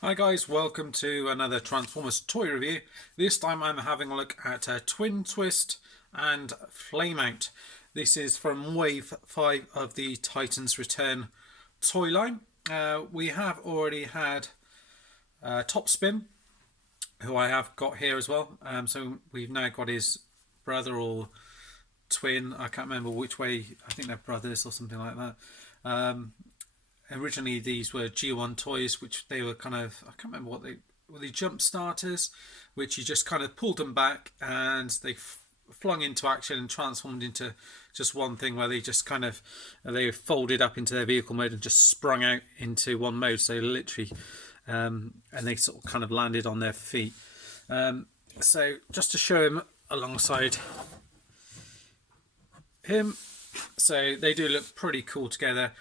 Hi guys, welcome to another Transformers toy review. This time I'm having a look at Twin Twist and Flameout. This is from Wave 5 of the Titans Return toy line. We have already had Topspin, who I have got here as well. So we've now got his brother or twin. I can't remember which way. I think they're brothers or something like that. Originally these were G1 toys, which they were kind of, I can't remember what they were, the jump starters, which you just kind of pulled them back and they flung into action and transformed into just one thing, where they just kind of they folded up into their vehicle mode and just sprung out into one mode. So literally and they sort of kind of landed on their feet. So just to show him alongside him, so they do look pretty cool together.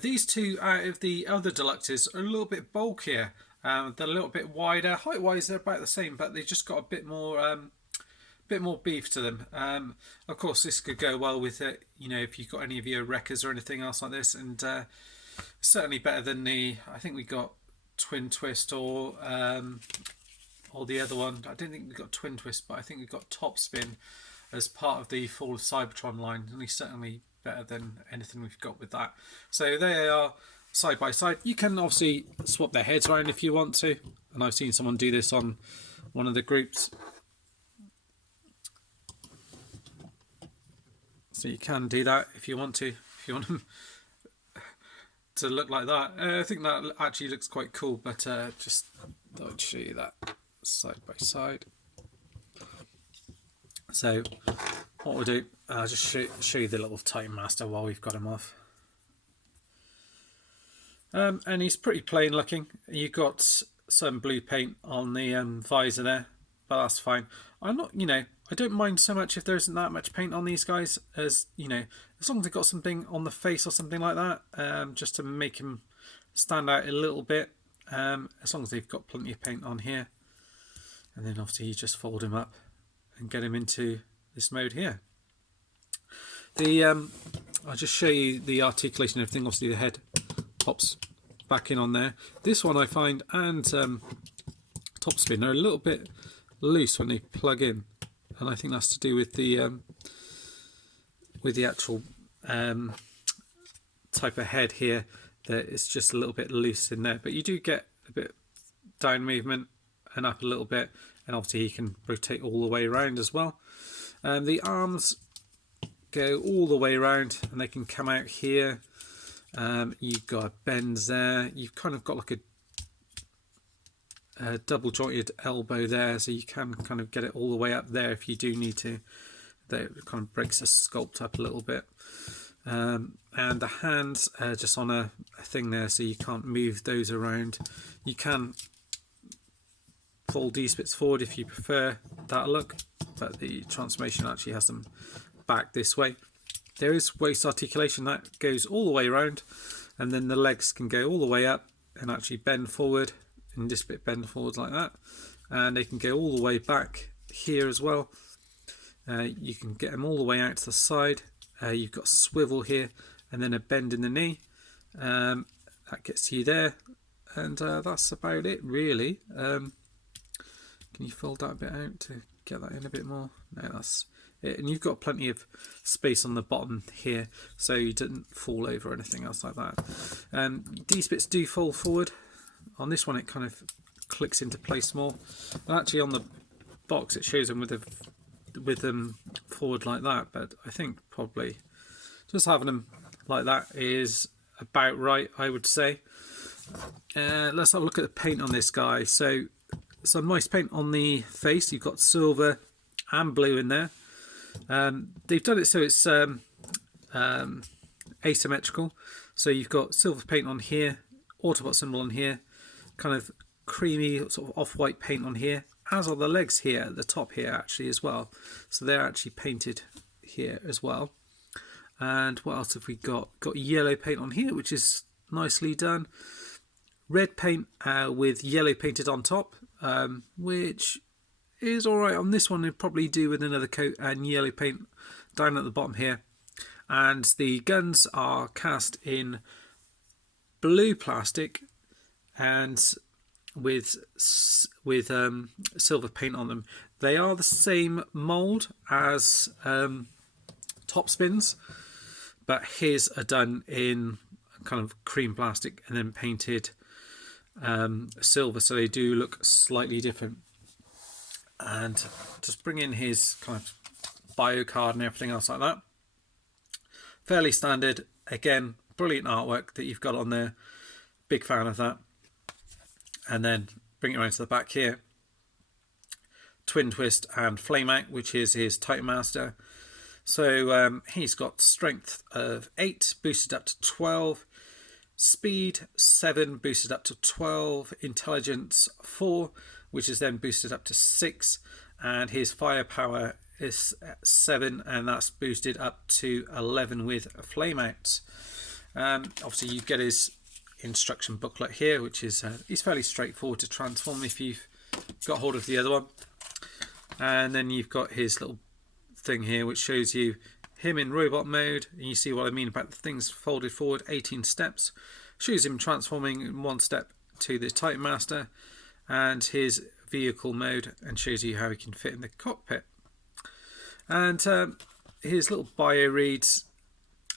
These two out of the other deluxes are a little bit bulkier. They're a little bit wider. Height-wise, they're about the same, but they've just got a bit more beef to them. Of course, this could go well with it. You know, if you've got any of your wreckers or anything else like this, and certainly better than the. I think we got Twin Twist or the other one. I don't think we got Twin Twist, but I think we got Topspin as part of the Fall of Cybertron line, and he's certainly better than anything we've got with that. So they are side by side. You can obviously swap their heads around if you want to, and I've seen someone do this on one of the groups. So you can do that if you want to, if you want them to look like that. I think that actually looks quite cool, but just thought I'd show you that side by side. So what we'll do, I'll just show you the little Titan Master while we've got him off. And he's pretty plain looking. You've got some blue paint on the visor there, but that's fine. I'm not, I don't mind so much if there isn't that much paint on these guys, as as long as they've got something on the face or something like that, just to make him stand out a little bit. As long as they've got plenty of paint on here, and then obviously you just fold him up and get him into this mode here. I'll just show you the articulation and everything. Obviously the head pops back in on there. This one I find, and Topspin, are a little bit loose when they plug in, and I think that's to do with the actual type of head here, that it's just a little bit loose in there. But you do get a bit down movement and up a little bit, and obviously he can rotate all the way around as well. The arms go all the way around and they can come out here. You've got bends there. You've kind of got like a double jointed elbow there, so you can kind of get it all the way up there if you do need to. That kind of breaks the sculpt up a little bit. And the hands are just on a thing there, so you can't move those around. You can fold these bits forward if you prefer that look, but the transformation actually has them back this way. There is waist articulation that goes all the way around, and then the legs can go all the way up and actually bend forward, and this bit bend forward like that, and they can go all the way back here as well. You can get them all the way out to the side. You've got swivel here and then a bend in the knee. That gets you there, and that's about it really. Can you fold that a bit out to get that in a bit more? No, that's it. And you've got plenty of space on the bottom here, so you didn't fall over or anything else like that. These bits do fold forward. On this one it kind of clicks into place more, and actually on the box it shows them with them forward like that, but I think probably just having them like that is about right, I would say. Let's have a look at the paint on this guy. So some nice paint on the face. You've got silver and blue in there. They've done it so it's asymmetrical. So you've got silver paint on here, Autobot symbol on here, kind of creamy sort of off-white paint on here, as are the legs here at the top here actually as well. So they're actually painted here as well. And what else have we got? Got yellow paint on here, which is nicely done. Red paint with yellow painted on top, which is alright on this one. It'd probably do with another coat, and yellow paint down at the bottom here. And the guns are cast in blue plastic, and with silver paint on them. They are the same mould as top spins, but his are done in kind of cream plastic and then painted silver, so they do look slightly different. And just bring in his kind of bio card and everything else like that. Fairly standard. Again, brilliant artwork that you've got on there. Big fan of that. And then bring it around to the back here. Twin Twist and Flameout, which is his Titan Master. So he's got strength of 8, boosted up to 12. Speed 7, boosted up to 12. Intelligence 4, which is then boosted up to 6. And his firepower is 7, and that's boosted up to 11 with Flameout. Obviously you get his instruction booklet here, which is he's fairly straightforward to transform if you've got hold of the other one. And then you've got his little thing here which shows you him in robot mode, and you see what I mean about the things folded forward. 18 steps, shows him transforming in 1 step to the Titan Master, and his vehicle mode, and shows you how he can fit in the cockpit. And his little bio reads,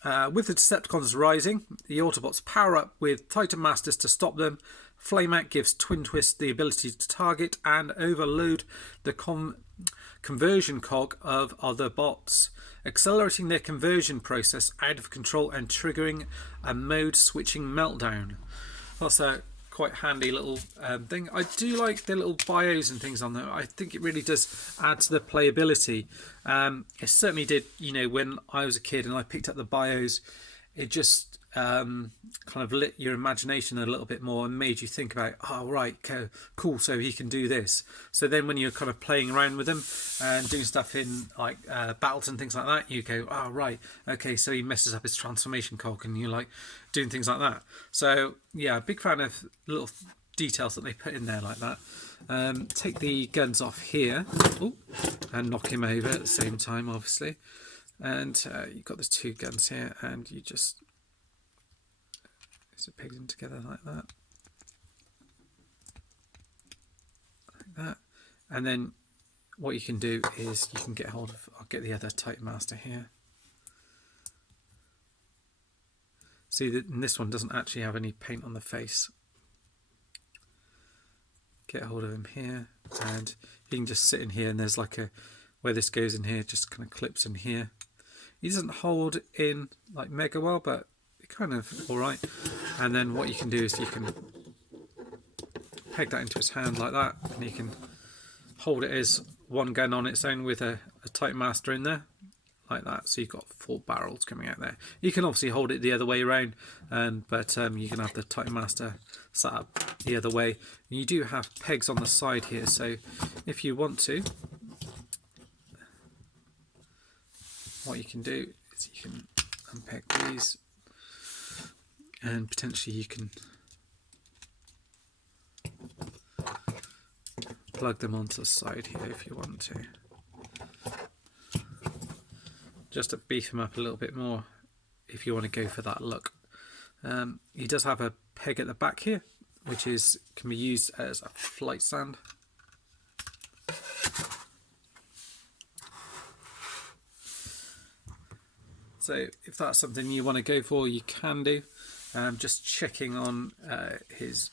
with the Decepticons rising, the Autobots power up with Titan Masters to stop them. Flameout gives Twin Twist the ability to target and overload the conversion cog of other bots, accelerating their conversion process out of control and triggering a mode switching meltdown. That's a quite handy little thing. I do like the little bios and things on there. I think it really does add to the playability. It certainly did, you know, when I was a kid and I picked up the bios, it just kind of lit your imagination a little bit more and made you think about, oh right, cool, so he can do this. So then when you're kind of playing around with them and doing stuff in like battles and things like that, you go, oh right, okay, so he messes up his transformation cog, and you're like doing things like that. So yeah, big fan of little details that they put in there like that. Take the guns off here. Ooh, and knock him over at the same time, obviously. And you've got the 2 guns here, and you just peg them together like that. Like that. And then what you can do is you can get hold of, I'll get the other Titan Master here. See that this one doesn't actually have any paint on the face. Get hold of him here, and he can just sit in here, and there's like a, where this goes in here, just kind of clips in here. He doesn't hold in like mega well, but kind of alright. And then what you can do is you can peg that into his hand like that, and you can hold it as one gun on its own with a Titan Master in there like that, so you've got 4 barrels coming out there. You can obviously hold it the other way around, but you can have the Titan Master set up the other way. And you do have pegs on the side here, so if you want to, what you can do is you can unpeg these, and potentially you can plug them onto the side here if you want to, just to beef him up a little bit more if you want to go for that look. He does have a peg at the back here, which can be used as a flight stand. So if that's something you want to go for, you can do. Just checking on his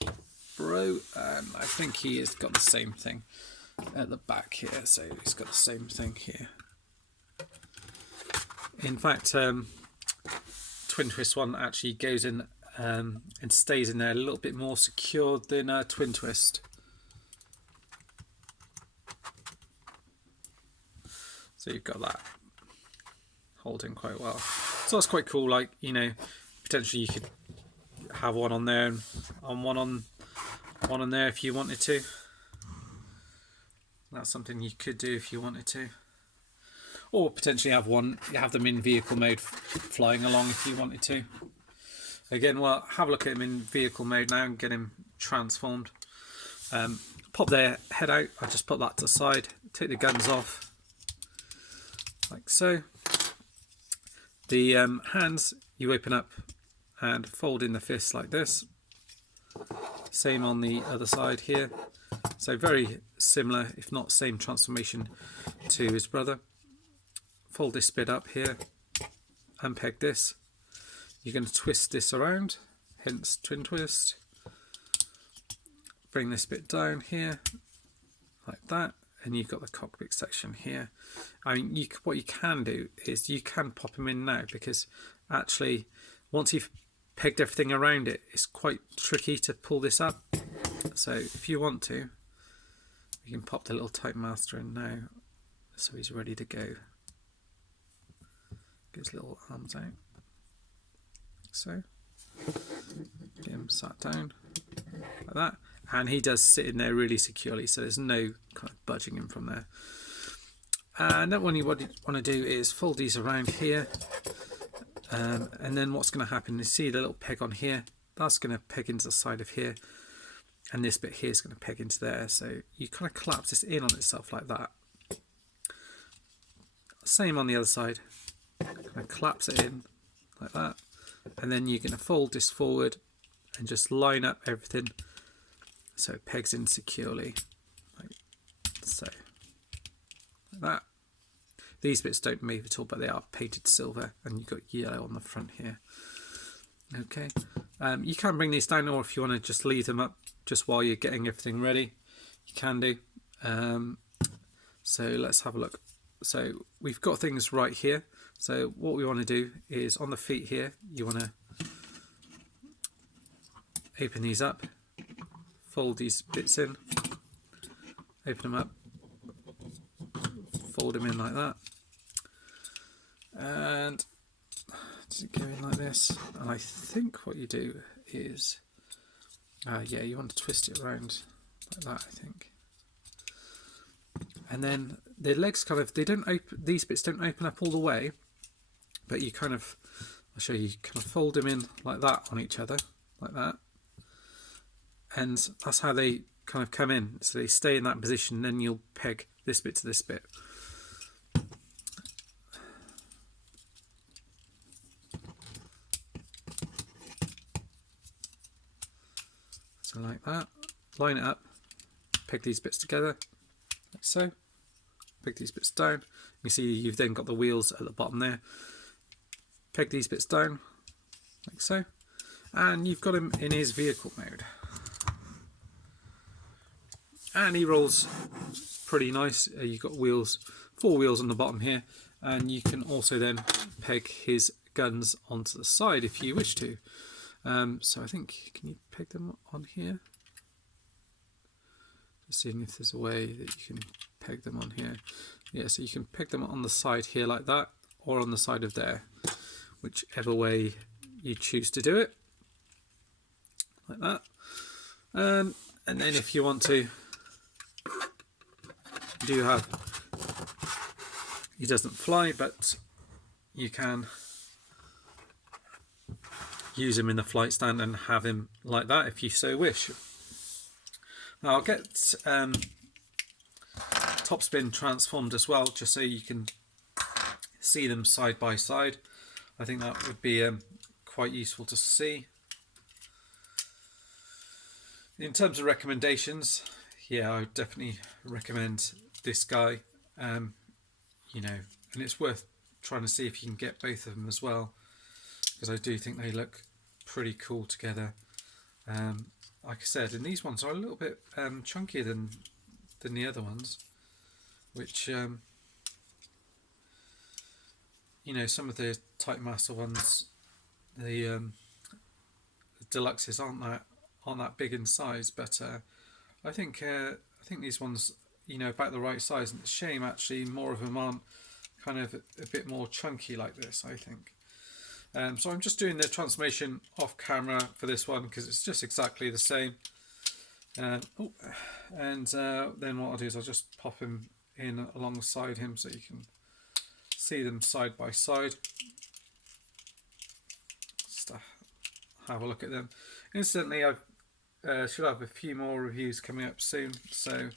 bro, I think he has got the same thing at the back here, so he's got the same thing here. In fact, Twin Twist one actually goes in and stays in there a little bit more secure than Twin Twist. So you've got that holding quite well. So that's quite cool. Like, you know, potentially you could have one on there and one on there if you wanted to. That's something you could do if you wanted to. Or potentially have them in vehicle mode flying along if you wanted to. Again, well, have a look at him in vehicle mode now and get him transformed. Pop their head out. I just put that to the side. Take the guns off, like so. The hands you open up and fold in the fists like this. Same on the other side here. So very similar, if not same transformation to his brother. Fold this bit up here, unpeg this. You're going to twist this around, hence twin twist. Bring this bit down here, like that, and you've got the cockpit section here. I mean, what you can do is you can pop them in now, because actually once you've pegged everything around it, it's quite tricky to pull this up. So if you want to, you can pop the little Type Master in now, so he's ready to go. Get his little arms out. So get him sat down like that, and he does sit in there really securely, so there's no kind of budging him from there. And then what you want to do is fold these around here, and then what's going to happen is, see the little peg on here, that's going to peg into the side of here, and this bit here is going to peg into there. So you kind of collapse this in on itself like that. Same on the other side, kind of collapse it in like that, and then you're going to fold this forward and just line up everything so it pegs in securely, like so, like that. These bits don't move at all, but they are painted silver, and you've got yellow on the front here. Okay, you can bring these down, or if you want to just leave them up just while you're getting everything ready, you can do. So let's have a look. So we've got things right here. So what we want to do is, on the feet here, you want to open these up, fold these bits in, open them up, fold them in like that, and does it go in like this? And I think what you do is, yeah, you want to twist it around like that, I think. And then the legs kind of, they don't open, these bits don't open up all the way, but you kind of, I'll show you, kind of fold them in like that on each other, like that. And that's how they kind of come in. So they stay in that position, then you'll peg this bit to this bit. So like that, line it up, peg these bits together, like so, peg these bits down. You see you've then got the wheels at the bottom there. Peg these bits down, like so, and you've got him in his vehicle mode. And he rolls pretty nice. You've got wheels, 4 wheels on the bottom here, and you can also then peg his guns onto the side if you wish to. So I think, can you peg them on here? Just seeing if there's a way that you can peg them on here. Yeah, so you can peg them on the side here like that, or on the side of there, whichever way you choose to do it, like that. And then if you want to, you do have, he doesn't fly, but you can use him in the flight stand and have him like that if you so wish. Now I'll get Topspin transformed as well, just so you can see them side by side. I think that would be quite useful to see. In terms of recommendations, yeah, I would definitely recommend this guy. You know, and it's worth trying to see if you can get both of them as well, because I do think they look pretty cool together. Like I said, and these ones are a little bit chunkier than the other ones, which you know, some of the Type Master ones, the deluxes aren't that big in size, but I think these ones, you know, about the right size. And it's a shame actually more of them aren't kind of a bit more chunky like this, I think. So I'm just doing the transformation off camera for this one because it's just exactly the same. Then what I'll do is I'll just pop him in alongside him so you can see them side by side. Just have a look at them. Incidentally, I should have a few more reviews coming up soon. So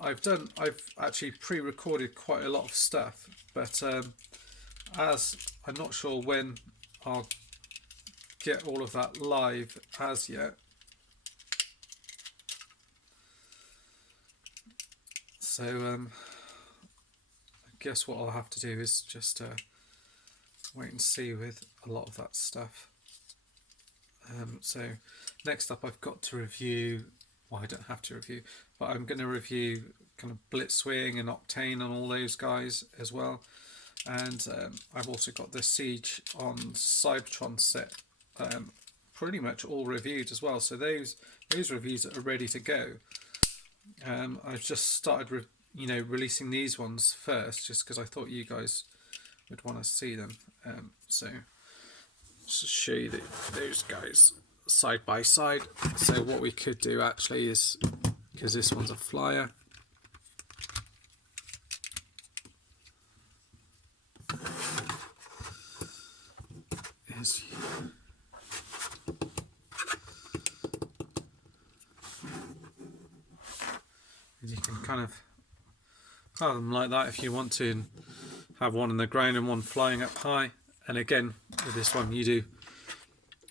I've actually pre-recorded quite a lot of stuff, but as I'm not sure when I'll get all of that live as yet, So I guess what I'll have to do is just wait and see with a lot of that stuff. So next up I've got to review, well I don't have to review, but I'm going to review kind of Blitzwing and Octane and all those guys as well. And I've also got the Siege on Cybertron set pretty much all reviewed as well. So those reviews are ready to go. I've just started releasing these ones first just because I thought you guys would want to see them. So just to show you those guys side by side. So what we could do actually is, because this one's a flyer, is you can kind of have them like that if you want to, and have one on the ground and one flying up high. And again, with this one you do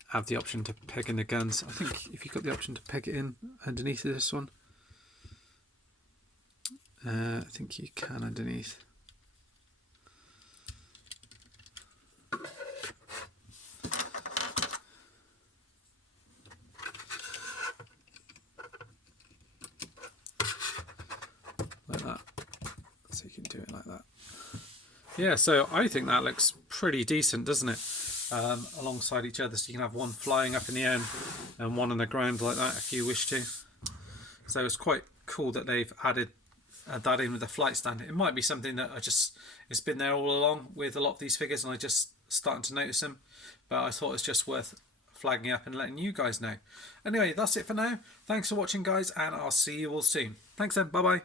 have the option to peg in the guns. I think if you've got the option to peg it in underneath of this one, I think you can underneath. Like that. So you can do it like that. Yeah, so I think that looks pretty decent, doesn't it? Alongside each other, so you can have one flying up in the air and one on the ground like that if you wish to. So it's quite cool that they've added that in with the flight stand. It might be something that it's been there all along with a lot of these figures and I just starting to notice them, but I thought it's just worth flagging up and letting you guys know. Anyway, that's it for now. Thanks for watching guys, and I'll see you all soon. Thanks then, bye bye.